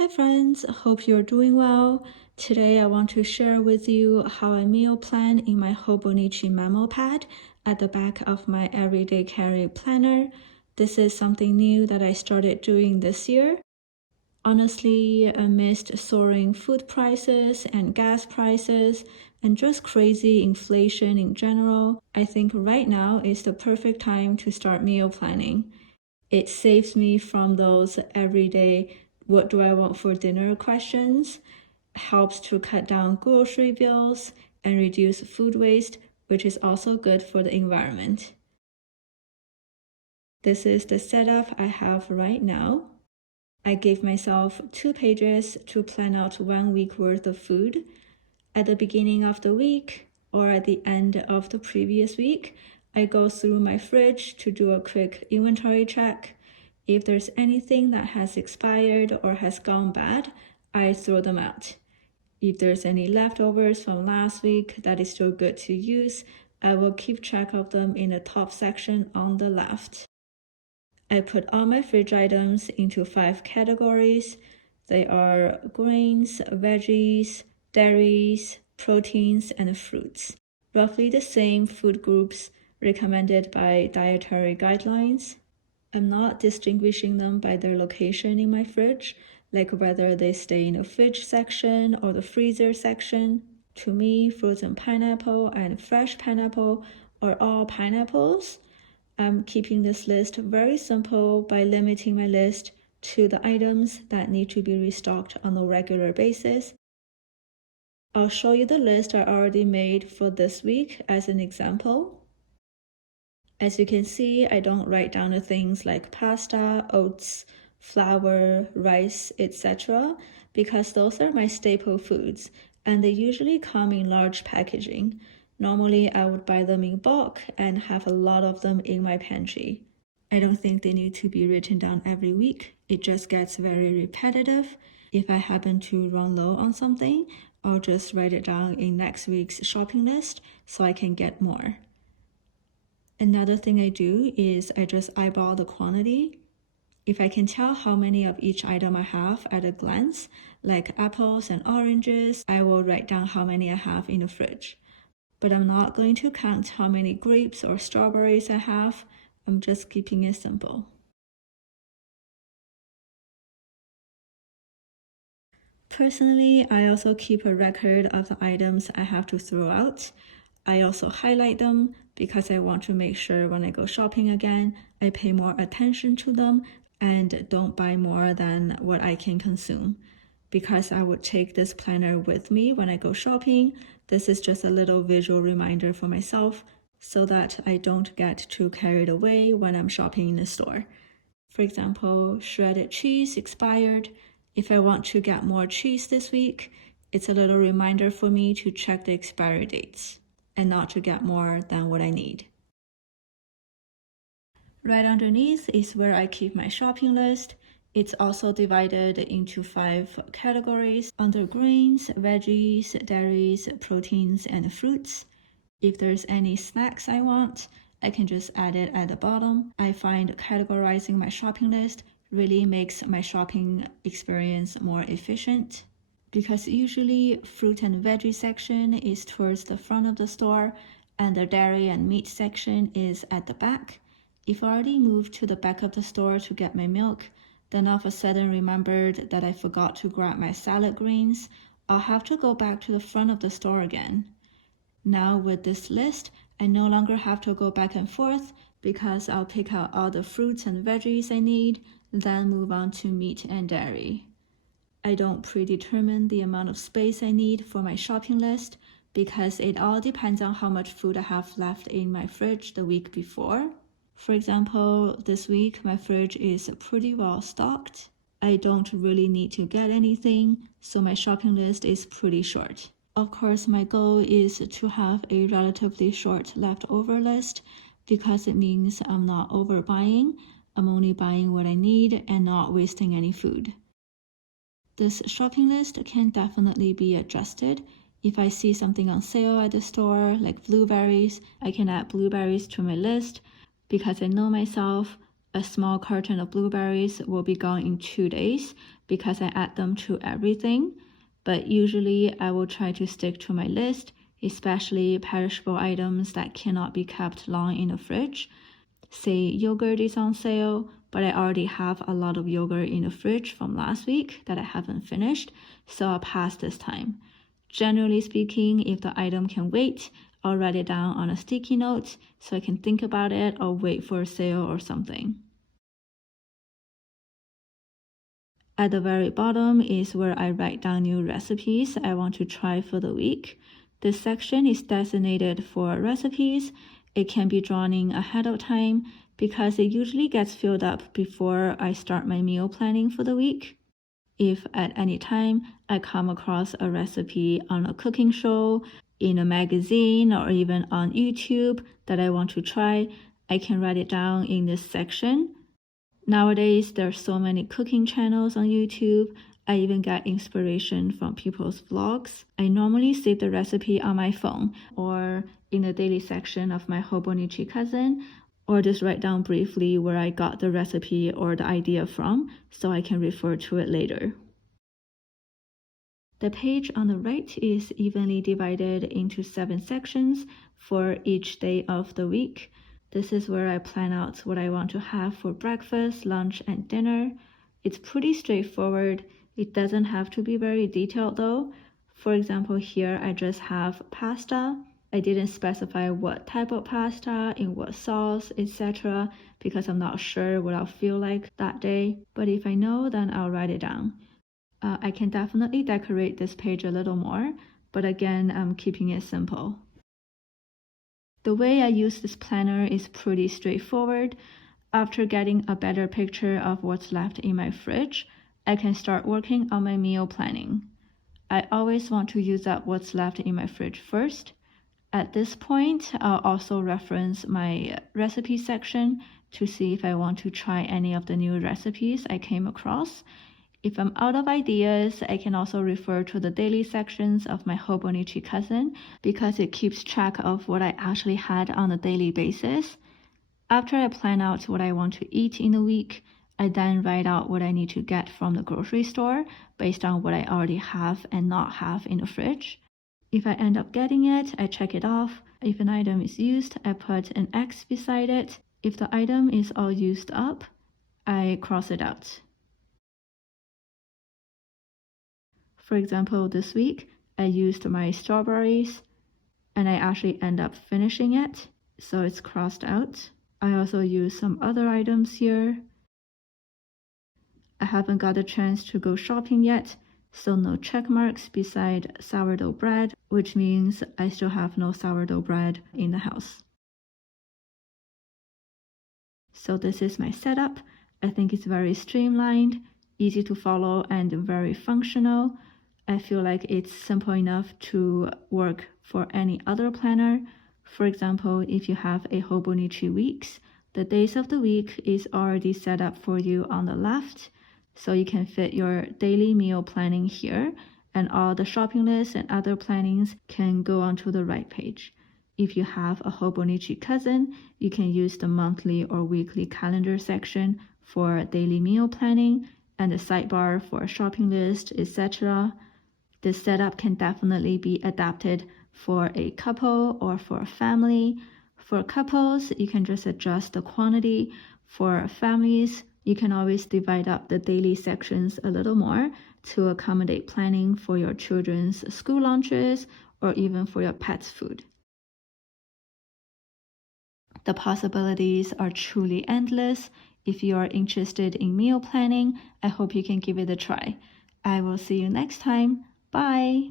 Hi friends, hope you're doing well. Today I want to share with you how I meal plan in my Hobonichi Memo pad at the back of my everyday carry planner. This is something new that I started doing this year. Honestly, amidst soaring food prices and gas prices and just crazy inflation in general, I think right now is the perfect time to start meal planning. It saves me from those everyday what do I want for dinner questions, helps to cut down grocery bills and reduce food waste, which is also good for the environment. This is the setup I have right now. I gave myself 2 pages to plan out 1 week worth of food. At the beginning of the week or at the end of the previous week, I go through my fridge to do a quick inventory check. If there's anything that has expired or has gone bad, I throw them out. If there's any leftovers from last week that is still good to use, I will keep track of them in the top section on the left. I put all my fridge items into 5 categories. They are grains, veggies, dairies, proteins, and fruits. Roughly the same food groups recommended by dietary guidelines. I'm not distinguishing them by their location in my fridge, like whether they stay in the fridge section or the freezer section. To me, frozen pineapple and fresh pineapple are all pineapples. I'm keeping this list very simple by limiting my list to the items that need to be restocked on a regular basis. I'll show you the list I already made for this week as an example. As you can see, I don't write down the things like pasta, oats, flour, rice, etc. because those are my staple foods and they usually come in large packaging. Normally, I would buy them in bulk and have a lot of them in my pantry. I don't think they need to be written down every week. It just gets very repetitive. If I happen to run low on something, I'll just write it down in next week's shopping list so I can get more. Another thing I do is I just eyeball the quantity. If I can tell how many of each item I have at a glance, like apples and oranges, I will write down how many I have in the fridge. But I'm not going to count how many grapes or strawberries I have. I'm just keeping it simple. Personally, I also keep a record of the items I have to throw out. I also highlight them because I want to make sure when I go shopping again, I pay more attention to them and don't buy more than what I can consume. Because I would take this planner with me when I go shopping, this is just a little visual reminder for myself so that I don't get too carried away when I'm shopping in the store. For example, shredded cheese expired. If I want to get more cheese this week, it's a little reminder for me to check the expiry dates and not to get more than what I need. Right underneath is where I keep my shopping list. It's also divided into 5 categories under grains, veggies, dairies, proteins, and fruits. If there's any snacks I want, I can just add it at the bottom. I find categorizing my shopping list really makes my shopping experience more efficient because usually fruit and veggie section is towards the front of the store and the dairy and meat section is at the back. If I already moved to the back of the store to get my milk, then all of a sudden remembered that I forgot to grab my salad greens, I'll have to go back to the front of the store again. Now with this list, I no longer have to go back and forth because I'll pick out all the fruits and veggies I need, then move on to meat and dairy. I don't predetermine the amount of space I need for my shopping list because it all depends on how much food I have left in my fridge the week before. For example, this week my fridge is pretty well stocked. I don't really need to get anything, so my shopping list is pretty short. Of course, my goal is to have a relatively short leftover list because it means I'm not overbuying. I'm only buying what I need and not wasting any food. This shopping list can definitely be adjusted. If I see something on sale at the store, like blueberries, I can add blueberries to my list because I know myself, A small carton of blueberries will be gone in 2 days because I add them to everything. But usually I will try to stick to my list, especially perishable items that cannot be kept long in the fridge. Say yogurt is on sale, but I already have a lot of yogurt in the fridge from last week that I haven't finished, so I'll pass this time. Generally speaking, if the item can wait, I'll write it down on a sticky note so I can think about it or wait for a sale or something. At the very bottom is where I write down new recipes I want to try for the week. This section is designated for recipes. It can be drawn in ahead of time because it usually gets filled up before I start my meal planning for the week. If at any time I come across a recipe on a cooking show, in a magazine, or even on YouTube that I want to try, I can write it down in this section. Nowadays, there are so many cooking channels on YouTube. I even get inspiration from people's vlogs. I normally save the recipe on my phone or in the daily section of my Hobonichi cousin, or just write down briefly where I got the recipe or the idea from so I can refer to it later. The page on the right is evenly divided into 7 sections for each day of the week. This is where I plan out what I want to have for breakfast, lunch, and dinner. It's pretty straightforward. It doesn't have to be very detailed though. For example, here I just have pasta. I didn't specify what type of pasta, in what sauce, etc. because I'm not sure what I'll feel like that day. But if I know, then I'll write it down. I can definitely decorate this page a little more, but again, I'm keeping it simple. The way I use this planner is pretty straightforward. After getting a better picture of what's left in my fridge, I can start working on my meal planning. I always want to use up what's left in my fridge first. At this point, I'll also reference my recipe section to see if I want to try any of the new recipes I came across. If I'm out of ideas, I can also refer to the daily sections of my Hobonichi cousin because it keeps track of what I actually had on a daily basis. After I plan out what I want to eat in the week, I then write out what I need to get from the grocery store based on what I already have and not have in the fridge. If I end up getting it, I check it off. If an item is used, I put an X beside it. If the item is all used up, I cross it out. For example, this week, I used my strawberries and I actually end up finishing it, so it's crossed out. I also used some other items here. I haven't got a chance to go shopping yet, so no check marks beside sourdough bread, which means I still have no sourdough bread in the house. So this is my setup. I think it's very streamlined, easy to follow, and very functional. I feel like it's simple enough to work for any other planner. For example, if you have a Hobonichi weeks, the days of the week is already set up for you on the left, so you can fit your daily meal planning here, and all the shopping lists and other plannings can go onto the right page. If you have a Hobonichi cousin, you can use the monthly or weekly calendar section for daily meal planning and the sidebar for shopping list, etc. This setup can definitely be adapted for a couple or for a family. For couples, you can just adjust the quantity. For families, you can always divide up the daily sections a little more to accommodate planning for your children's school lunches or even for your pet's food. The possibilities are truly endless. If you are interested in meal planning, I hope you can give it a try. I will see you next time. Bye!